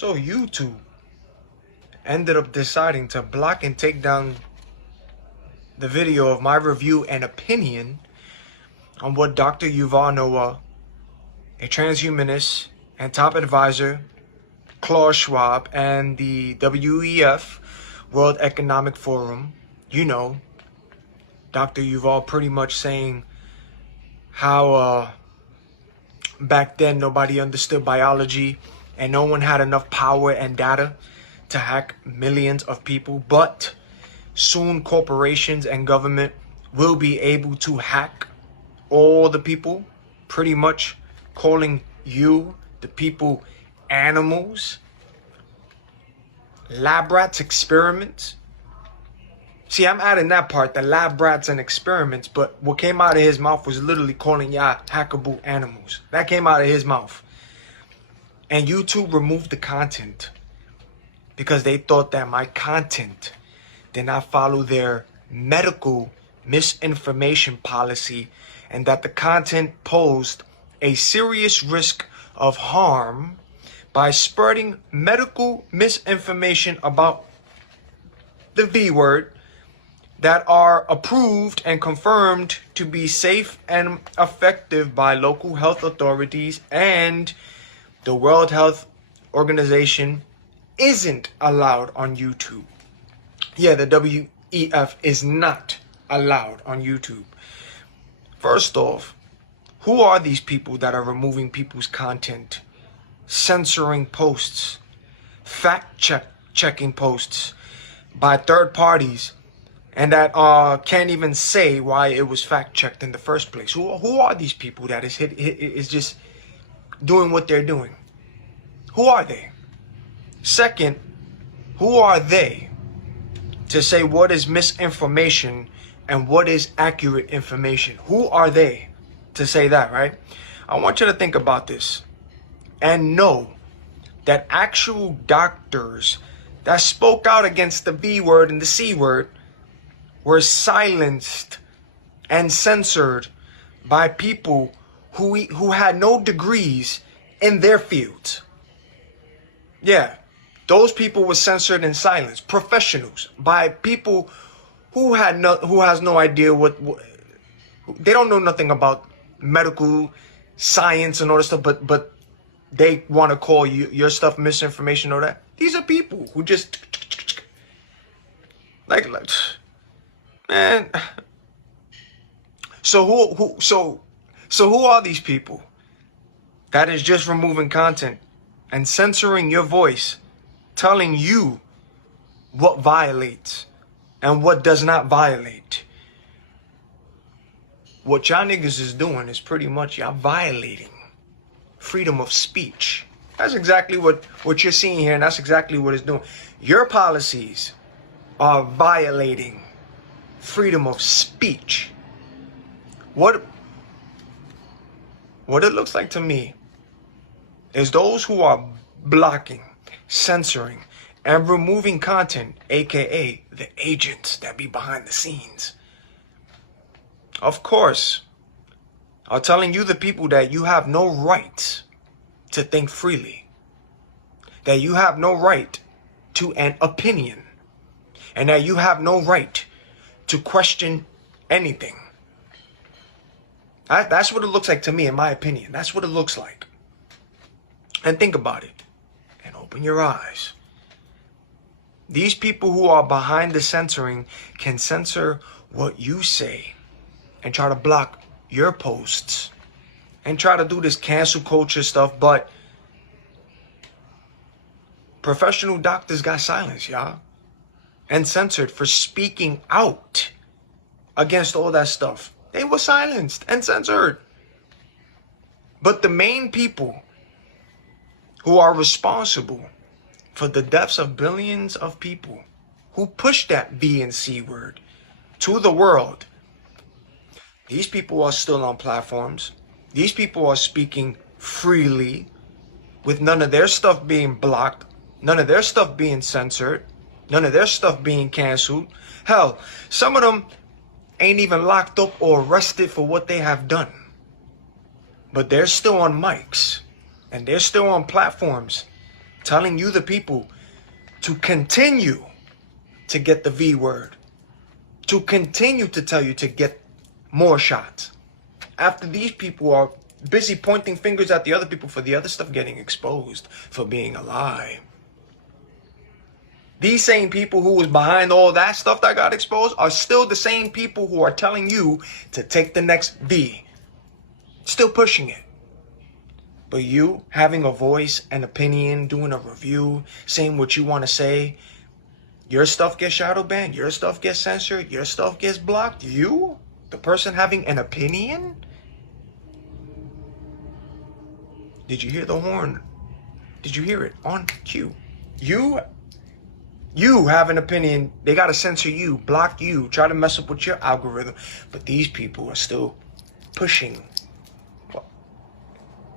So YouTube ended up deciding to block and take down the video of my review and opinion on what Dr. Yuval Noah, a transhumanist and top advisor, Klaus Schwab, and the WEF, World Economic Forum, Dr. Yuval pretty much saying how back then nobody understood biology and no one had enough power and data to hack millions of people, but soon corporations and government will be able to hack all the people, pretty much calling you, the people, animals, lab rats, experiments. See, I'm adding that part, the lab rats and experiments, but what came out of his mouth was literally calling y'all hackable animals. That came out of his mouth. And YouTube removed the content because they thought that my content did not follow their medical misinformation policy and that the content posed a serious risk of harm by spreading medical misinformation about the V word that are approved and confirmed to be safe and effective by local health authorities, and the World Health Organization isn't allowed on YouTube. Yeah, the WEF is not allowed on YouTube. First off, who are these people that are removing people's content, censoring posts, fact-checking posts by third parties, and that can't even say why it was fact-checked in the first place? Who are these people that is just doing what they're doing? Who are they? Second, who are they to say what is misinformation and what is accurate information? Who are they to say that, right? I want you to think about this and know that actual doctors that spoke out against the B word and the C word were silenced and censored by people who had no degrees in their fields. Yeah, those people were censored and silenced. Professionals, by people who has no idea what they don't know nothing about medical science and all this stuff, but they want to call your stuff misinformation or that. These are people who just like man. So who are these people that is just removing content and censoring your voice, telling you what violates and what does not violate? What y'all niggas is doing is pretty much y'all violating freedom of speech. That's exactly what you're seeing here, and that's exactly what it's doing. Your policies are violating freedom of speech. What it looks like to me is those who are blocking, censoring, and removing content, aka the agents that be behind the scenes, of course, are telling you, the people, that you have no right to think freely, that you have no right to an opinion, and that you have no right to question anything. That's what it looks like to me, in my opinion. That's what it looks like. And think about it and open your eyes. These people who are behind the censoring can censor what you say and try to block your posts and try to do this cancel culture stuff, but professional doctors got silenced, y'all, and censored for speaking out against all that stuff. They were silenced and censored. But the main people who are responsible for the deaths of billions of people, who push that B and C word to the world, these people are still on platforms. These people are speaking freely with none of their stuff being blocked, none of their stuff being censored, none of their stuff being canceled. Hell, some of them ain't even locked up or arrested for what they have done. But they're still on mics and they're still on platforms telling you, the people, to continue to get the V word, to continue to tell you to get more shots. After these people are busy pointing fingers at the other people for the other stuff getting exposed, for being a lie. These same people who was behind all that stuff that got exposed are still the same people who are telling you to take the next V. Still pushing it. But you having a voice, an opinion, doing a review, saying what you want to say, your stuff gets shadow banned, your stuff gets censored, your stuff gets blocked. You, the person having an opinion? Did you hear the horn? Did you hear it on cue? You have an opinion. They got to censor you, block you, try to mess up with your algorithm. But these people are still pushing.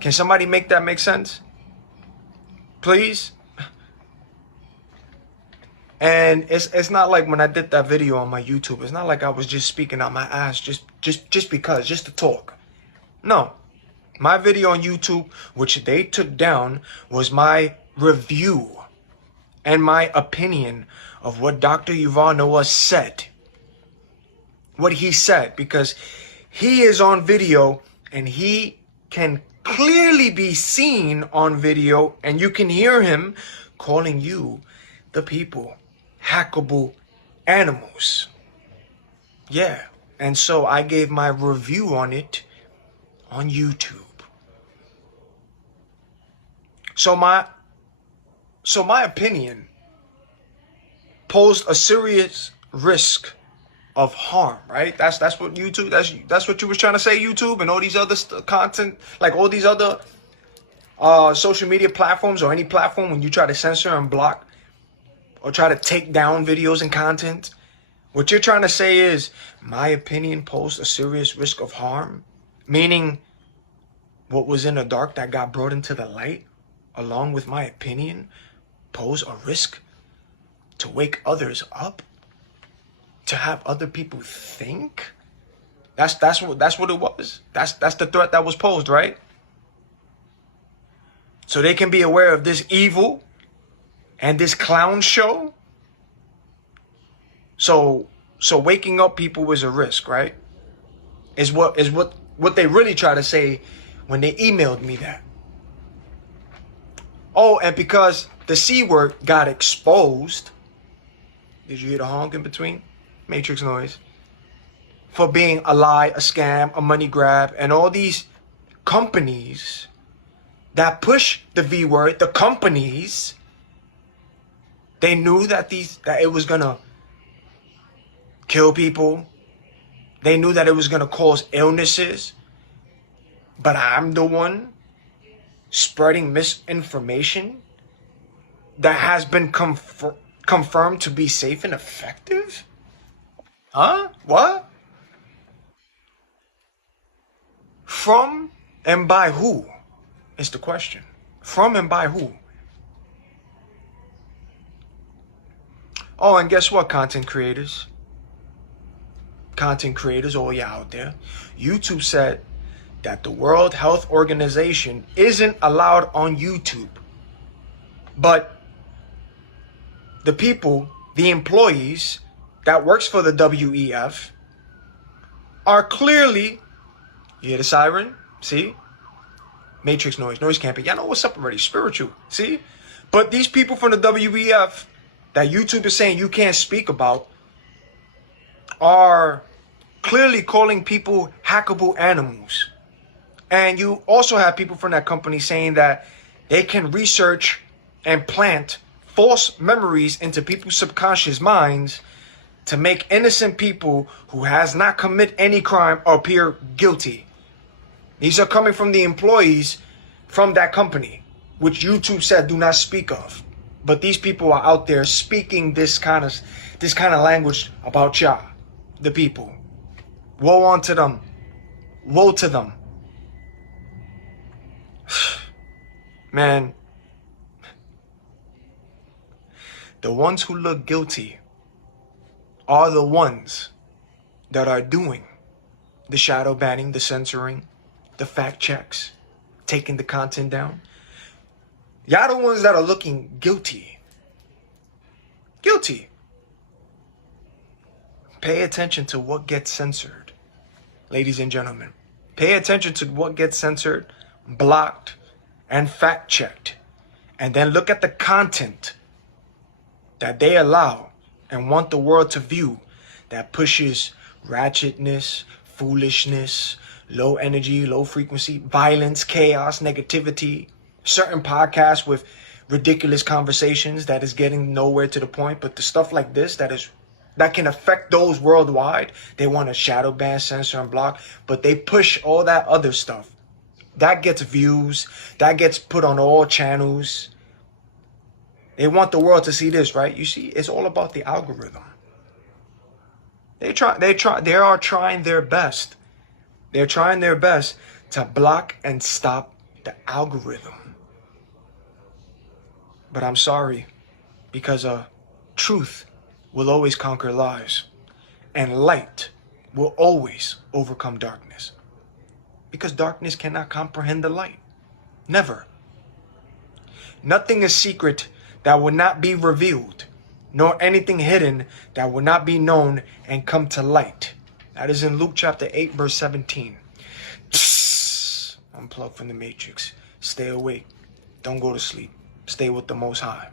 Can somebody make that make sense? Please? And it's not like when I did that video on my YouTube, it's not like I was just speaking out my ass just because, just to talk. No. My video on YouTube, which they took down, was my review and my opinion of what Dr. Yuval Noah said. What he said, because he is on video and he can clearly be seen on video, and you can hear him calling you, the people, hackable animals. Yeah, and so I gave my review on it on YouTube. So my opinion posed a serious risk of harm, right? That's what YouTube, that's what you was trying to say, YouTube, and all these other content, like all these other social media platforms, or any platform, when you try to censor and block or try to take down videos and content. What you're trying to say is my opinion posed a serious risk of harm, meaning what was in the dark that got brought into the light, along with my opinion, pose a risk to wake others up, to have other people think. That's what it was. That's the threat that was posed, right? So they can be aware of this evil and this clown show. So waking up people is a risk, right? Is what they really try to say when they emailed me that. Oh, and because the C word got exposed, did you hear the honk in between? Matrix noise. For being a lie, a scam, a money grab, and all these companies that push the V word, the companies, they knew that it was gonna kill people. They knew that it was gonna cause illnesses. But I'm the one spreading misinformation that has been confirmed to be safe and effective? Huh? What? From and by who is the question. From and by who? Oh, and guess what, content creators? Content creators, all you out there. YouTube said that the World Health Organization isn't allowed on YouTube. But the people, the employees that works for the WEF are clearly, you hear the siren? See? Matrix noise, noise camping. Y'all know what's up already, spiritual. See? But these people from the WEF that YouTube is saying you can't speak about are clearly calling people hackable animals. And you also have people from that company saying that they can research and plant false memories into people's subconscious minds to make innocent people who has not committed any crime appear guilty. These are coming from the employees from that company, which YouTube said do not speak of. But these people are out there speaking this kind of language about y'all, the people. Woe unto them. Woe to them. Man, the ones who look guilty are the ones that are doing the shadow banning, the censoring, the fact checks, taking the content down. Y'all the ones that are looking guilty. Guilty. Pay attention to what gets censored, ladies and gentlemen. Pay attention to what gets censored, blocked, and fact-checked. And then look at the content that they allow and want the world to view that pushes ratchetness, foolishness, low energy, low frequency, violence, chaos, negativity, certain podcasts with ridiculous conversations that is getting nowhere to the point. But the stuff like this that can affect those worldwide, they want to shadow ban, censor, and block, but they push all that other stuff. That gets views, that gets put on all channels. They want the world to see this, right? You see, it's all about the algorithm. They are trying their best. They're trying their best to block and stop the algorithm. But I'm sorry, because truth will always conquer lies, and light will always overcome darkness. Because darkness cannot comprehend the light. Never. Nothing is secret that will not be revealed, nor anything hidden that will not be known and come to light. That is in Luke chapter 8, verse 17. Unplug from the matrix. Stay awake. Don't go to sleep. Stay with the Most High.